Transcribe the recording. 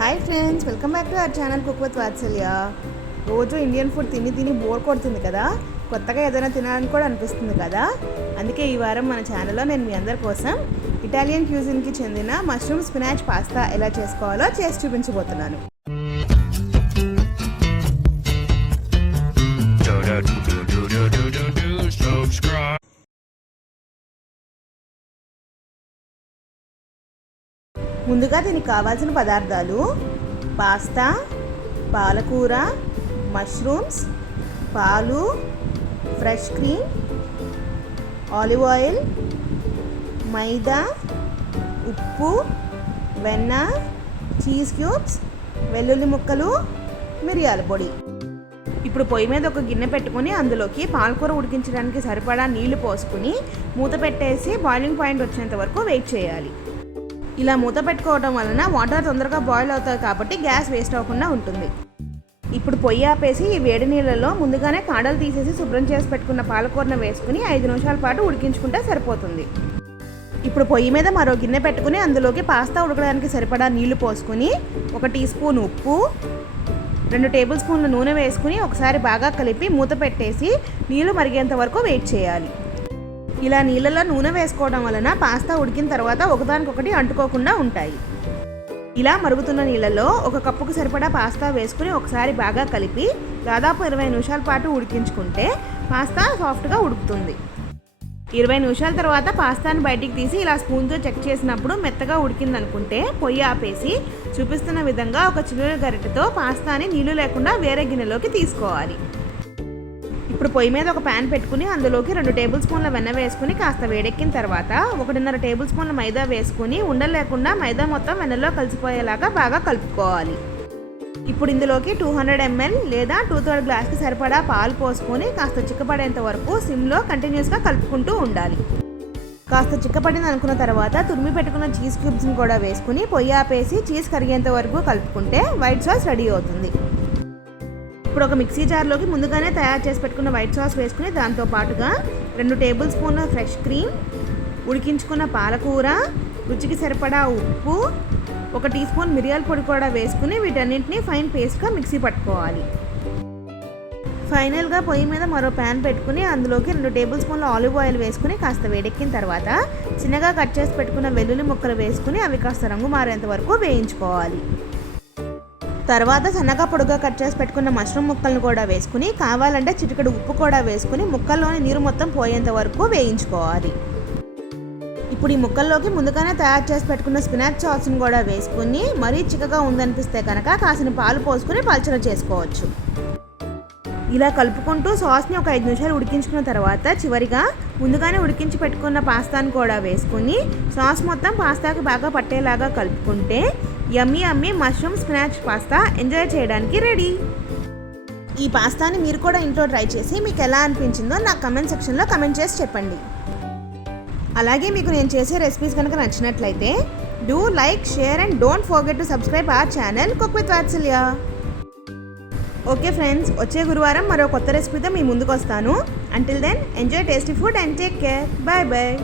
Hi friends welcome back to our channel cook with Vatsalya రోజు Indian food తిని తిని bore కొడుతుంది కదా? కొత్తగా ఏదైనా తినాలని కూడా అనిపిస్తుంది కదా? అందుకే ఈ వారం మన ఛానల్లో నేను మీ అందరి కోసం ఇటాలియన్ క్యూజిన్కి చెందిన మష్రూమ్ స్పినాచ్ పాస్తా ఎలా చేసుకోవాలో చేసి చూపించబోతున్నాను. ముందుగా దీనికి కావాల్సిన పదార్థాలు పాస్తా పాలకూర మష్రూమ్స్ పాలు ఫ్రెష్ క్రీమ్ ఆలివ్ ఆయిల్ మైదా ఉప్పు వెన్న చీజ్ క్యూబ్స్ వెల్లుల్లి ముక్కలు మిరియాల పొడి. ఇప్పుడు పొయ్యి మీద ఒక గిన్నె పెట్టుకొని అందులోకి పాలకూర ఉడికించడానికి సరిపడా నీళ్ళు పోసుకుని మూత పెట్టేసి బాయిలింగ్ పాయింట్ వచ్చేంత వరకు వెయిట్ చేయాలి. ఇలా మూత పెట్టుకోవడం వలన వాటర్ తొందరగా బాయిల్ అవుతాయి కాబట్టి గ్యాస్ వేస్ట్ అవ్వకుండా ఉంటుంది. ఇప్పుడు పొయ్యి ఆపేసి ఈ వేడి నీళ్ళలో ముందుగానే కాడలు తీసేసి శుభ్రం చేసి పెట్టుకున్న పాలకూరను వేసుకుని ఐదు నిమిషాల పాటు ఉడికించుకుంటే సరిపోతుంది. ఇప్పుడు పొయ్యి మీద మరో గిన్నె పెట్టుకుని అందులోకి పాస్తా ఉడకడానికి సరిపడా నీళ్ళు పోసుకుని ఒక టీ స్పూన్ ఉప్పు రెండు టేబుల్ స్పూన్ల నూనె వేసుకుని ఒకసారి బాగా కలిపి మూత పెట్టేసి నీళ్ళు మరిగేంత వరకు వెయిట్ చేయాలి. ఇలా నీళ్ళలో నూనె వేసుకోవడం వలన పాస్తా ఉడికిన తర్వాత ఒకదానికొకటి అంటుకోకుండా ఉంటాయి. ఇలా మరుగుతున్న నీళ్ళలో ఒక కప్పుకు సరిపడా పాస్తా వేసుకుని ఒకసారి బాగా కలిపి దాదాపు ఇరవై నిమిషాల పాటు ఉడికించుకుంటే పాస్తా సాఫ్ట్గా ఉడుకుతుంది. ఇరవై నిమిషాల తర్వాత పాస్తాను బయటికి తీసి ఇలా స్పూన్తో చెక్ చేసినప్పుడు మెత్తగా ఉడికిందనుకుంటే పొయ్యి ఆపేసి చూపిస్తున్న విధంగా ఒక చిన్న గరిటెతో పాస్తాని నీళ్ళు లేకుండా వేరే గిన్నెలోకి తీసుకోవాలి. ఇప్పుడు పొయ్యి మీద ఒక ప్యాన్ పెట్టుకుని అందులోకి రెండు టేబుల్ స్పూన్ల వెన్న వేసుకుని కాస్త వేడెక్కిన తర్వాత ఒకటిన్నర టేబుల్ స్పూన్ల మైదా వేసుకుని ఉండలేకుండా మైదా మొత్తం వెన్నలో కలిసిపోయేలాగా బాగా కలుపుకోవాలి. ఇప్పుడు ఇందులోకి టూ హండ్రెడ్ ఎంఎల్ లేదా టూ థర్డ్ గ్లాస్కి సరిపడా పాలు పోసుకొని కాస్త చిక్కపడేంత వరకు సిమ్లో కంటిన్యూస్గా కలుపుకుంటూ ఉండాలి. కాస్త చిక్కపడింది అనుకున్న తర్వాత తురిమి పెట్టుకున్న చీజ్ క్యూబ్స్ని కూడా వేసుకుని పొయ్యి ఆపేసి చీజ్ కరిగేంత వరకు కలుపుకుంటే వైట్ సాస్ రెడీ అవుతుంది. ఇప్పుడు ఒక మిక్సీ జార్లోకి ముందుగానే తయారు చేసి పెట్టుకున్న వైట్ సాస్ వేసుకుని దాంతో పాటుగా రెండు టేబుల్ స్పూన్ల ఫ్రెష్ క్రీమ్ ఉడికించుకున్న పాలకూర రుచికి సరిపడా ఉప్పు ఒక టీ స్పూన్ మిరియాల పొడి కూడా వేసుకుని వీటన్నింటినీ ఫైన్ పేస్ట్గా మిక్సీ పట్టుకోవాలి. ఫైనల్గా పొయ్యి మీద మరో ప్యాన్ పెట్టుకుని అందులోకి రెండు టేబుల్ స్పూన్ల ఆలివ్ ఆయిల్ వేసుకుని కాస్త వేడెక్కిన తర్వాత చిన్నగా కట్ చేసి పెట్టుకున్న వెల్లుల్లి ముక్కలు వేసుకుని అవి కాస్త రంగు మారేంత వరకు వేయించుకోవాలి. తర్వాత సన్నగా పొడుగా కట్ చేసి పెట్టుకున్న మష్రూమ్ ముక్కలను కూడా వేసుకుని కావాలంటే చిటికెడు ఉప్పు కూడా వేసుకుని ముక్కల్లోని నీరు మొత్తం పోయేంత వరకు వేయించుకోవాలి. ఇప్పుడు ఈ ముక్కల్లోకి ముందుగానే తయారు చేసి పెట్టుకున్న స్పినాచ్ సాస్ను కూడా వేసుకుని మరీ చిక్కగా ఉందనిపిస్తే కనుక కాసిన పాలు పోసుకుని పల్చన చేసుకోవచ్చు. ఇలా కలుపుకుంటూ సాస్ని ఒక ఐదు నిమిషాలు ఉడికించుకున్న తర్వాత చివరిగా ముందుగానే ఉడికించి పెట్టుకున్న పాస్తాను కూడా వేసుకుని సాస్ మొత్తం పాస్తాకి బాగా పట్టేలాగా కలుపుకుంటే యమ్మీ అమ్మి మష్రూమ్ స్పినాచ్ పాస్తా ఎంజాయ్ చేయడానికి రెడీ. ఈ పాస్తాని మీరు కూడా ఇంట్లో ట్రై చేసి మీకు ఎలా అనిపించిందో నాకు కమెంట్ సెక్షన్లో కమెంట్ చేసి చెప్పండి. అలాగే మీకు నేను చేసే రెసిపీస్ కనుక నచ్చినట్లయితే do like share and don't forget to subscribe our channel cook with Vatsalya okay friends వచ్చే గురువారం మరో కొత్త రెసిపీతో మీ ముందుకు వస్తాను until then enjoy tasty food and take care bye bye